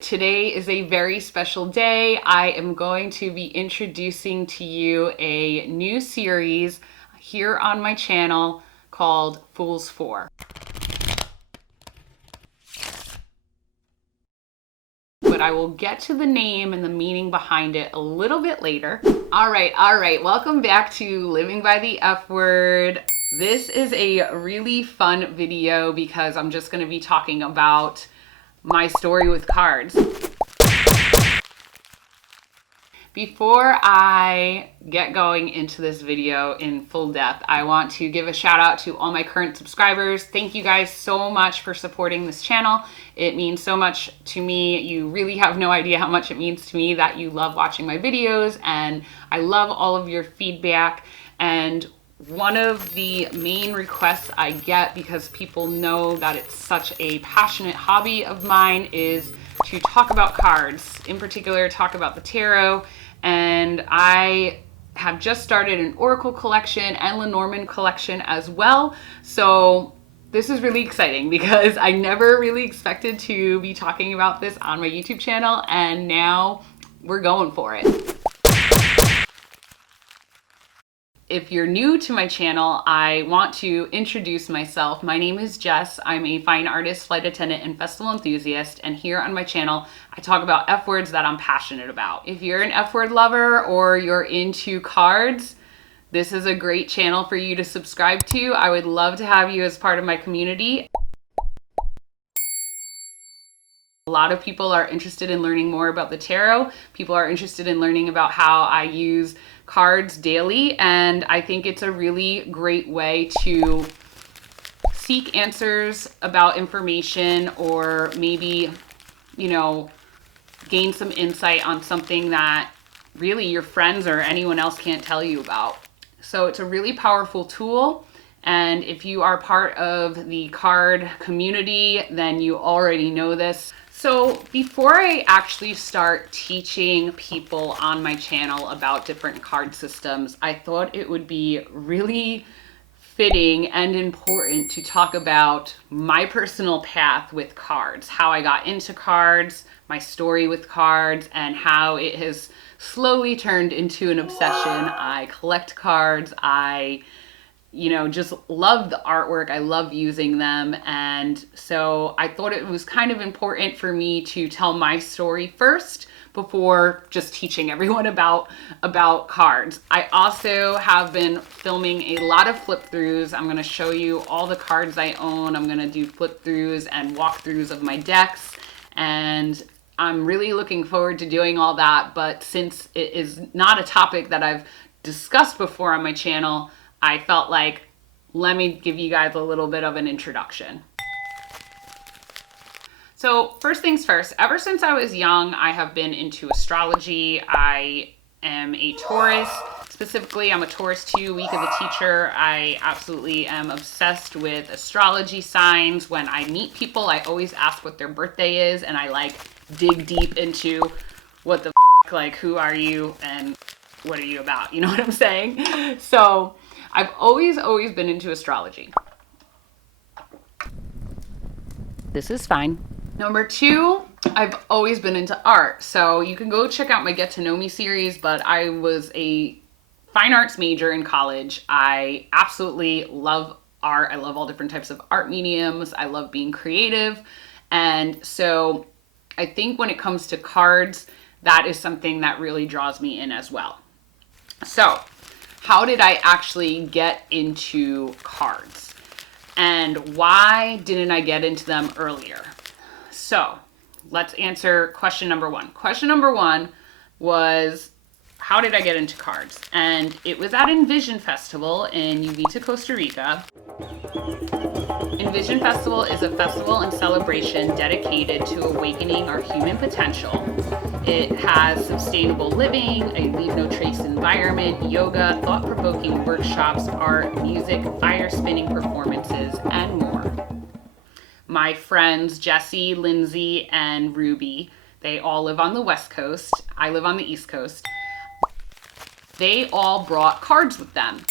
Today is a very special day. I am going to be introducing to you a new series here on my channel called Fools 4. But I will get to the name and the meaning behind it a little bit later. All right. Welcome back to Living by the F Word. This is a really fun video because I'm just going to be talking about my story with cards. Before I get going into this video in full depth, I want to give a shout out to all my current subscribers. Thank you guys so much for supporting this channel. It means so much to me. You really have no idea how much it means to me that you love watching my videos, and I love all of your feedback. And one of the main requests I get, because people know that it's such a passionate hobby of mine, is to talk about cards, in particular talk about the tarot. And I have just started an Oracle collection and Lenormand collection as well. So this is really exciting because I never really expected to be talking about this on my YouTube channel, and now we're going for it. If you're new to my channel, I want to introduce myself. My name is Jess. I'm a fine artist, flight attendant, and festival enthusiast. And here on my channel, I talk about F words that I'm passionate about. If you're an F word lover or you're into cards, this is a great channel for you to subscribe to. I would love to have you as part of my community. A lot of people are interested in learning more about the tarot. People are interested in learning about how I use cards daily, and I think it's a really great way to seek answers about information, or maybe, gain some insight on something that really your friends or anyone else can't tell you about. So it's a really powerful tool. And if you are part of the card community, then you already know this. So before I actually start teaching people on my channel about different card systems, I thought it would be really fitting and important to talk about my personal path with cards, how I got into cards, my story with cards, and how it has slowly turned into an obsession. I collect cards. I just love the artwork. I love using them. And so I thought it was kind of important for me to tell my story first before just teaching everyone about cards. I also have been filming a lot of flip throughs. I'm going to show you all the cards I own. I'm going to do flip throughs and walkthroughs of my decks. And I'm really looking forward to doing all that. But since it is not a topic that I've discussed before on my channel, I felt like, let me give you guys a little bit of an introduction. So first things first, ever since I was young, I have been into astrology. I am a Taurus. Specifically, I'm a Taurus 2, week of the teacher. I absolutely am obsessed with astrology signs. When I meet people, I always ask what their birthday is, and I dig deep into what the who are you and what are you about? You know what I'm saying? So I've always been into astrology. This is fine. Number 2, I've always been into art. So you can go check out my Get to Know Me series, but I was a fine arts major in college. I absolutely love art. I love all different types of art mediums. I love being creative. And so I think when it comes to cards, that is something that really draws me in as well. So how did I actually get into cards? And why didn't I get into them earlier? So let's answer question number 1. Question number 1 was, how did I get into cards? And it was at Envision Festival in Uvita, Costa Rica. Envision Festival is a festival and celebration dedicated to awakening our human potential. It has sustainable living, a leave no trace environment, yoga, thought-provoking workshops, art, music, fire spinning performances, and more. My friends Jessie, Lindsay, and Ruby, they all live on the West Coast. I live on the East Coast. They all brought cards with them.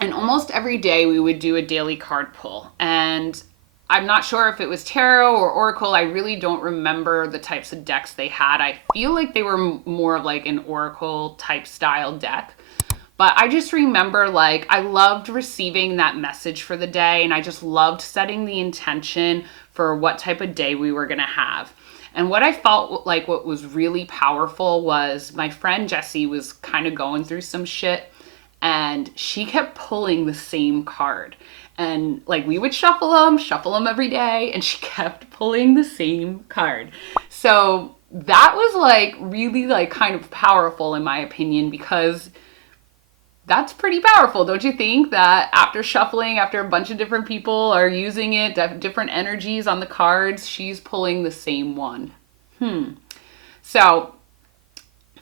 And almost every day we would do a daily card pull. And I'm not sure if it was tarot or oracle. I really don't remember the types of decks they had. I feel like they were more of like an oracle type style deck. But I just remember, like, I loved receiving that message for the day, and I just loved setting the intention for what type of day we were going to have. And what I felt like what was really powerful was my friend Jessie was kind of going through some shit, and she kept pulling the same card. And like we would shuffle them every day, and she kept pulling the same card. So that was like really like kind of powerful in my opinion, because that's pretty powerful, don't you think? That after shuffling, after a bunch of different people are using it, different energies on the cards, she's pulling the same one. So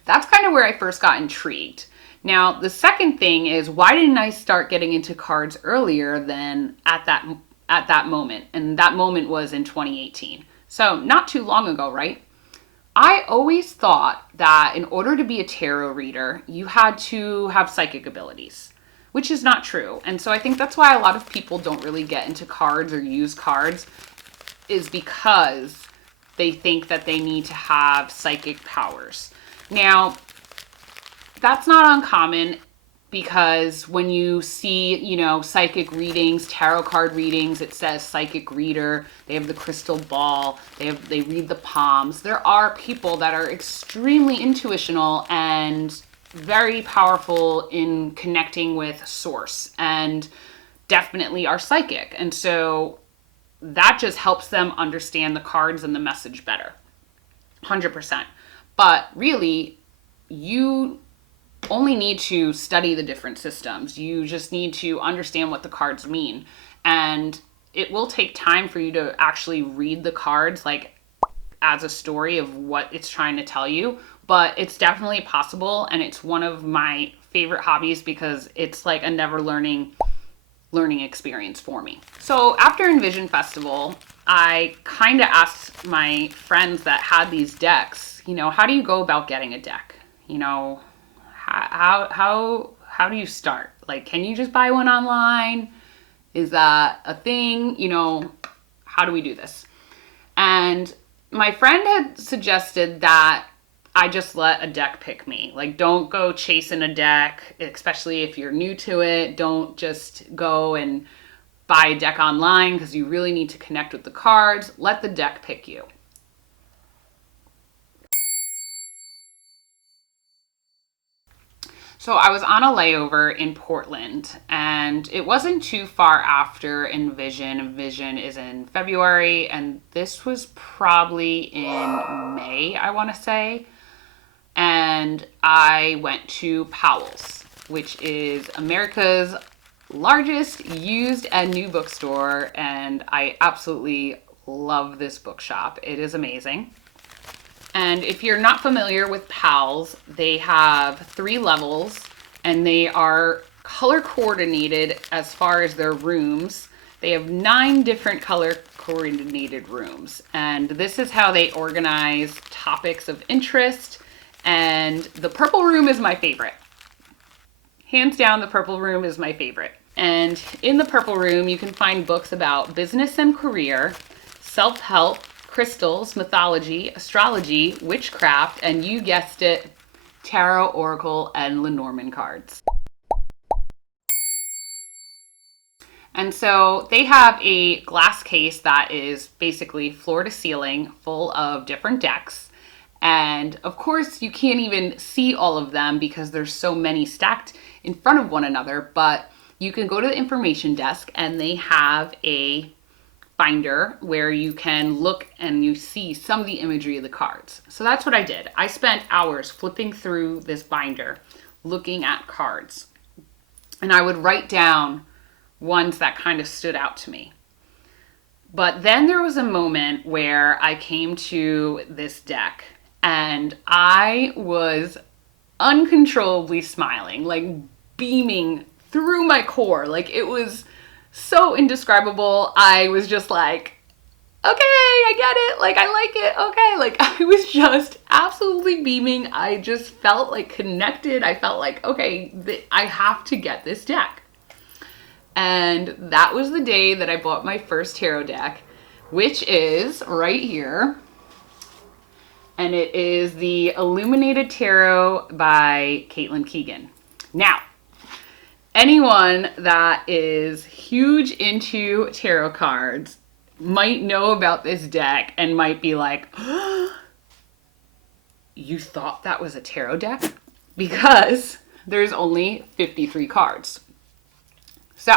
that's kind of where I first got intrigued. Now, the second thing is, why didn't I start getting into cards earlier than at that moment? And that moment was in 2018. So not too long ago, right? I always thought that in order to be a tarot reader, you had to have psychic abilities, which is not true. And so I think that's why a lot of people don't really get into cards or use cards, is because they think that they need to have psychic powers. Now, that's not uncommon, because when you see, you know, psychic readings, tarot card readings, it says psychic reader, they have the crystal ball, they read the palms. There are people that are extremely intuitional and very powerful in connecting with source, and definitely are psychic. And so that just helps them understand the cards and the message better. 100%. But really, you only need to study the different systems. You just need to understand what the cards mean. And it will take time for you to actually read the cards, like as a story of what it's trying to tell you. But it's definitely possible, and it's one of my favorite hobbies because it's like a never learning experience for me. So after Envision Festival, I kind of asked my friends that had these decks, you know, how do you go about getting a deck? You know, how do you start? Like, can you just buy one online? Is that a thing? You know, how do we do this? And my friend had suggested that I just let a deck pick me. Like, don't go chasing a deck, especially if you're new to it. Don't just go and buy a deck online, because you really need to connect with the cards. Let the deck pick you. So I was on a layover in Portland, and it wasn't too far after Envision. Envision is in February, and this was probably in May, I want to say. And I went to Powell's, which is America's largest used and new bookstore, and I absolutely love this bookshop. It is amazing. And if you're not familiar with Powell's, they have 3 levels, and they are color coordinated as far as their rooms. They have 9 different color coordinated rooms, and this is how they organize topics of interest. And the purple room is my favorite. Hands down, the purple room is my favorite. And in the purple room, you can find books about business and career, self-help, crystals, mythology, astrology, witchcraft, and you guessed it, tarot, oracle, and Lenormand cards. And so they have a glass case that is basically floor to ceiling, full of different decks. And of course, you can't even see all of them because there's so many stacked in front of one another, but you can go to the information desk, and they have a binder where you can look and you see some of the imagery of the cards. So that's what I did. I spent hours flipping through this binder, looking at cards. And I would write down ones that kind of stood out to me. But then there was a moment where I came to this deck, and I was uncontrollably smiling, like beaming through my core. Like, it was so indescribable. I was just like, okay, I get it. Like, I like it. Okay. Like, I was just absolutely beaming. I just felt like connected. I felt like, okay, I have to get this deck. And that was the day that I bought my first tarot deck, which is right here. And it is the Illuminated Tarot by Keegan. Now, anyone that is huge into tarot cards might know about this deck and might be like, oh, you thought that was a tarot deck? Because there's only 53 cards. So,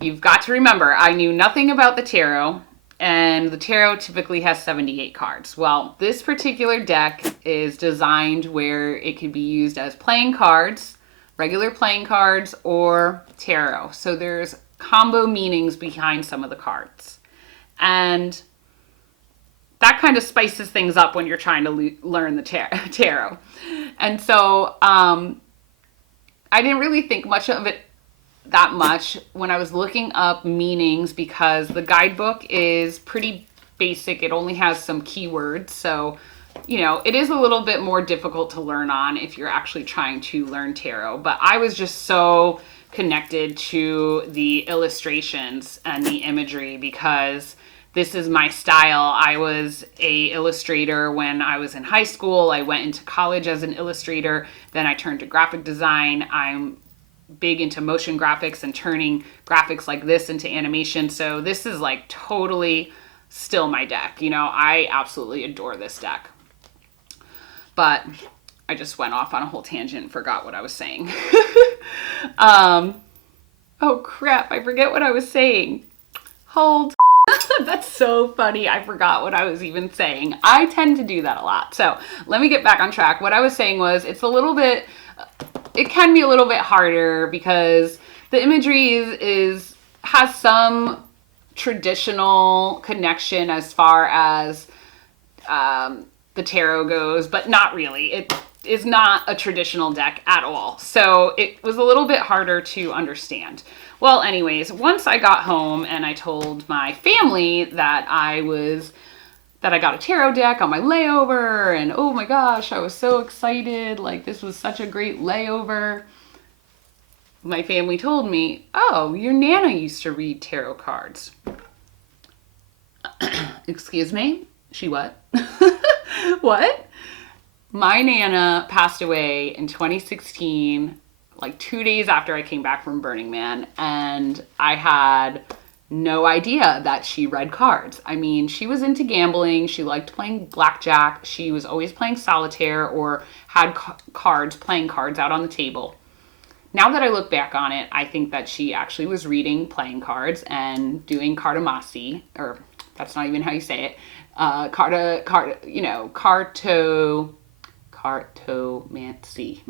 you've got to remember, I knew nothing about the tarot, and the tarot typically has 78 cards. Well, this particular deck is designed where it could be used as playing cards, regular playing cards, or tarot. So there's combo meanings behind some of the cards. And that kind of spices things up when you're trying to learn the tarot. And so I didn't really think much of it that much when I was looking up meanings, because the guidebook is pretty basic. It only has some keywords. So, you know, it is a little bit more difficult to learn on if you're actually trying to learn tarot. But I was just so connected to the illustrations and the imagery because this is my style. I was a illustrator when I was in high school. I went into college as an illustrator. Then I turned to graphic design. I'm big into motion graphics and turning graphics like this into animation. So this is like totally still my deck. You know, I absolutely adore this deck. But I just went off on a whole tangent and forgot what I was saying. Oh crap, I forget what I was saying. Hold. That's so funny. I forgot what I was even saying. I tend to do that a lot. So let me get back on track. What I was saying was it can be a little bit harder because the imagery has some traditional connection as far as the tarot goes, but not really. It is not a traditional deck at all. So it was a little bit harder to understand. Well, anyways, once I got home and I told my family that I got a tarot deck on my layover, and oh my gosh, I was so excited. Like, this was such a great layover. My family told me, oh, your Nana used to read tarot cards. Excuse me? She what? What? My Nana passed away in 2016, like 2 days after I came back from Burning Man, and I had no idea that she read cards. I mean, she was into gambling. She liked playing blackjack. She was always playing solitaire or had playing cards out on the table. Now that I look back on it, I think that she actually was reading playing cards and doing cartomancy, or that's not even how you say it. Cartomancy.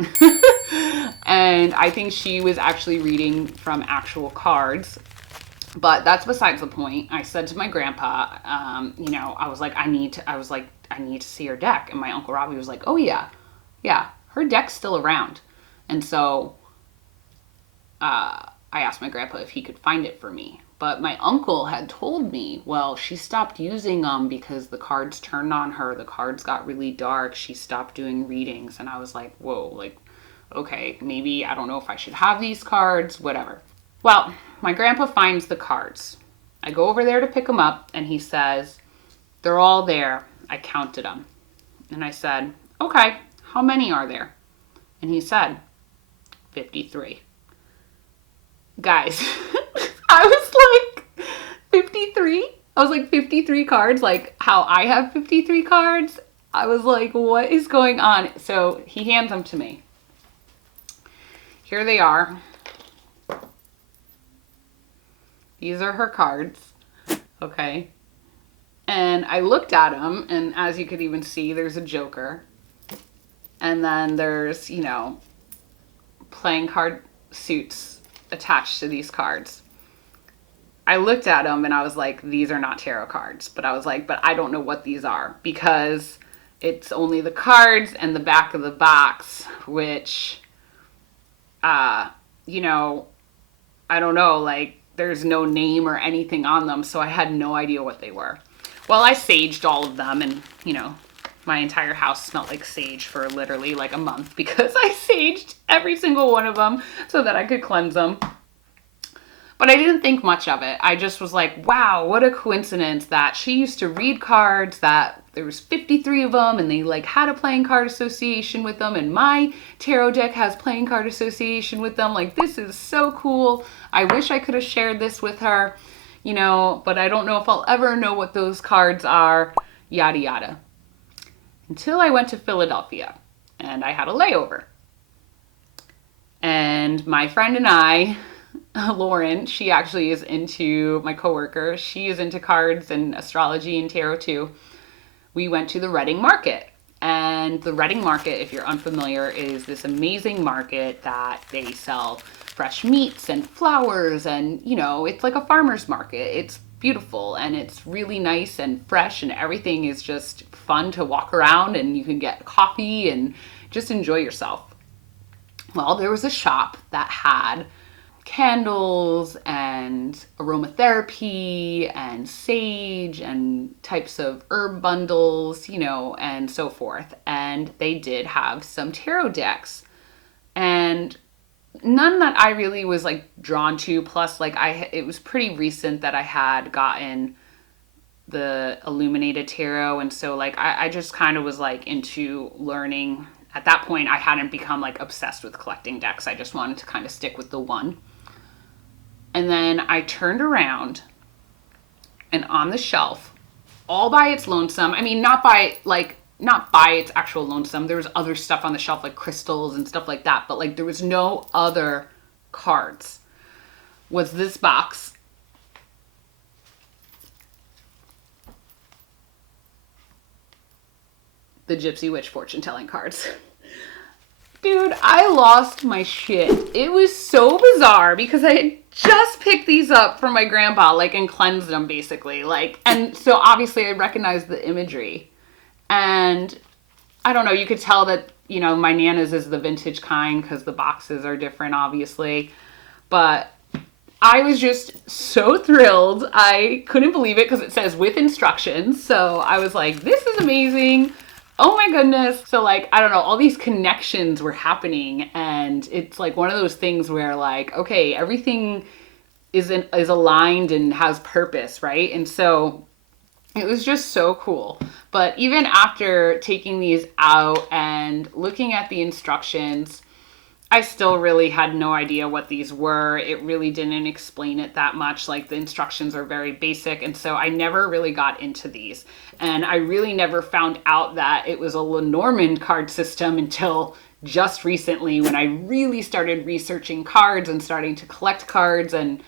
And I think she was actually reading from actual cards. But that's besides the point. I said to my grandpa, I was like, I need to see her deck. And my Uncle Robbie was like, oh yeah, her deck's still around. And so I asked my grandpa if he could find it for me. But my uncle had told me, well, she stopped using them because the cards turned on her. The cards got really dark. She stopped doing readings. And I was like, whoa, like, okay, maybe I don't know if I should have these cards, whatever. Well, my grandpa finds the cards. I go over there to pick them up, and he says, they're all there. I counted them. And I said, okay, how many are there? And he said, 53. Guys, I was like, 53? I was like, 53 cards? Like how I have 53 cards? I was like, what is going on? So he hands them to me. Here they are. These are her cards, okay? And I looked at them, and as you could even see, there's a Joker. And then there's, playing card suits attached to these cards. I looked at them, and I was like, these are not tarot cards. But I was like, but I don't know what these are, because it's only the cards and the back of the box, which, I don't know, like, there's no name or anything on them, so I had no idea what they were. Well, I saged all of them, and, my entire house smelled like sage for literally like a month because I saged every single one of them so that I could cleanse them. But I didn't think much of it. I just was like, wow, what a coincidence that she used to read cards, that there was 53 of them and they like had a playing card association with them, and my tarot deck has playing card association with them. Like, this is so cool. I wish I could have shared this with her, you know, but I don't know if I'll ever know what those cards are, yada yada. Until I went to Philadelphia and I had a layover. And my friend and I, Lauren, she actually is into, my coworker, she is into cards and astrology and tarot too. We went to the Reading Market. And the Reading Market, if you're unfamiliar, is this amazing market that they sell fresh meats and flowers, and, you know, it's like a farmer's market. It's beautiful and it's really nice and fresh, and everything is just fun to walk around, and you can get coffee and just enjoy yourself. Well, there was a shop that had candles and aromatherapy and sage and types of herb bundles, you know, and so forth. And they did have some tarot decks, and none that I really was like drawn to. Plus, like, it was pretty recent that I had gotten the Illuminated tarot, and so like I just kind of was like into learning. At that point, I hadn't become like obsessed with collecting decks. I just wanted to kind of stick with the one. And then I turned around, and on the shelf, all by its lonesome, I mean, not by its actual lonesome, there was other stuff on the shelf like crystals and stuff like that, but like there was no other cards, was this box. The Gypsy Witch fortune telling cards. Dude, I lost my shit. It was so bizarre because I had just picked these up from my grandpa, like, and cleansed them basically. Like, and so obviously I recognized the imagery. And I don't know, you could tell that, you know, my Nana's is the vintage kind because the boxes are different, obviously. But I was just so thrilled. I couldn't believe it because it says with instructions. So I was like, this is amazing. Oh my goodness. So like, I don't know, all these connections were happening, and it's like one of those things where like, okay, everything is aligned and has purpose, right? And so it was just so cool. But even after taking these out and looking at the instructions, I still really had no idea what these were. It really didn't explain it that much. Like, the instructions are very basic, and so I never really got into these. And I really never found out that it was a Lenormand card system until just recently, when I really started researching cards and starting to collect cards and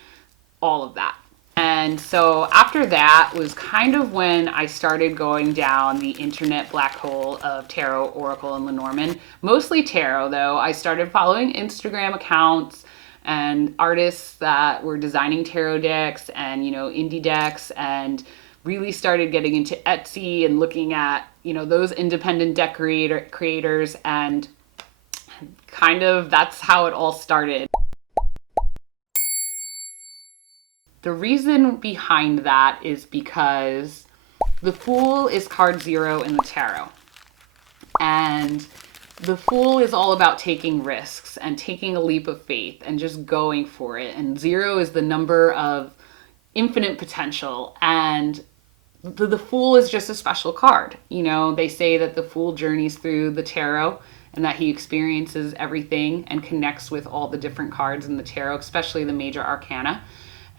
all of that. And so after that was kind of when I started going down the internet black hole of tarot, oracle, and Lenormand. Mostly tarot, though. I started following Instagram accounts and artists that were designing tarot decks and, you know, indie decks, and really started getting into Etsy and looking at, you know, those independent deck creators, and kind of that's how it all started. The reason behind that is because the Fool is card 0 in the tarot. And the Fool is all about taking risks and taking a leap of faith and just going for it. And 0 is the number of infinite potential. And the Fool is just a special card. You know, they say that the Fool journeys through the tarot and that he experiences everything and connects with all the different cards in the tarot, especially the major arcana.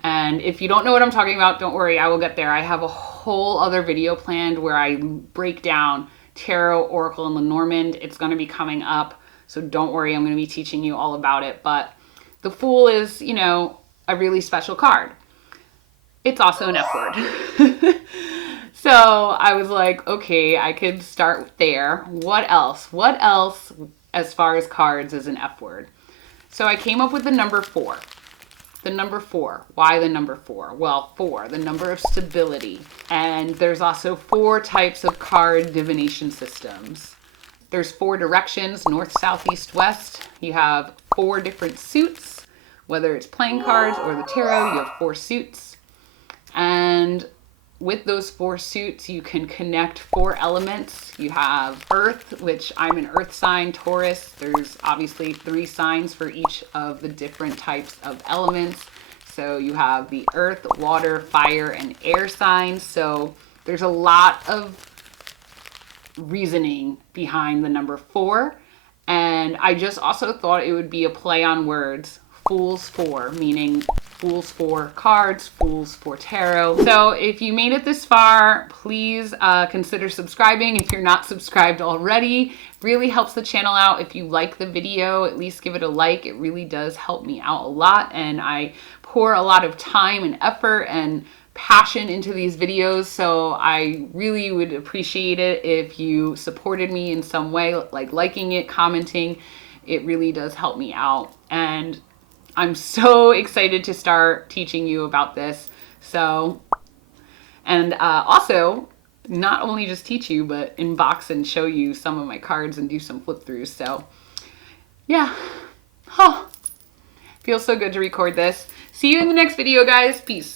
And if you don't know what I'm talking about, don't worry, I will get there. I have a whole other video planned where I break down tarot, oracle, and Lenormand. It's going to be coming up, so don't worry, I'm going to be teaching you all about it. But the Fool is, you know, a really special card. It's also an F word. So I was like, okay, I could start there. What else? What else as far as cards is an F word? So I came up with the number 4. The number 4. Why the number 4? Well, 4, the number of stability. And there's also 4 types of card divination systems. There's 4 directions, north, south, east, west. You have 4 different suits, whether it's playing cards or the tarot, you have 4 suits. And with those 4 suits, you can connect 4 elements. You have earth, which I'm an earth sign, Taurus. There's obviously 3 signs for each of the different types of elements. So you have the earth, water, fire, and air signs. So there's a lot of reasoning behind the number 4. And I just also thought it would be a play on words. Fools 4, meaning Fools for cards, Fools for tarot. So if you made it this far, please consider subscribing if you're not subscribed already. Really helps the channel out. If you like the video, at least give it a like. It really does help me out a lot, and I pour a lot of time and effort and passion into these videos, so I really would appreciate it if you supported me in some way, like liking it, commenting. It really does help me out, and I'm so excited to start teaching you about this. So, and also, not only just teach you, but unbox and show you some of my cards and do some flip throughs. So, yeah. Oh, feels so good to record this. See you in the next video, guys. Peace.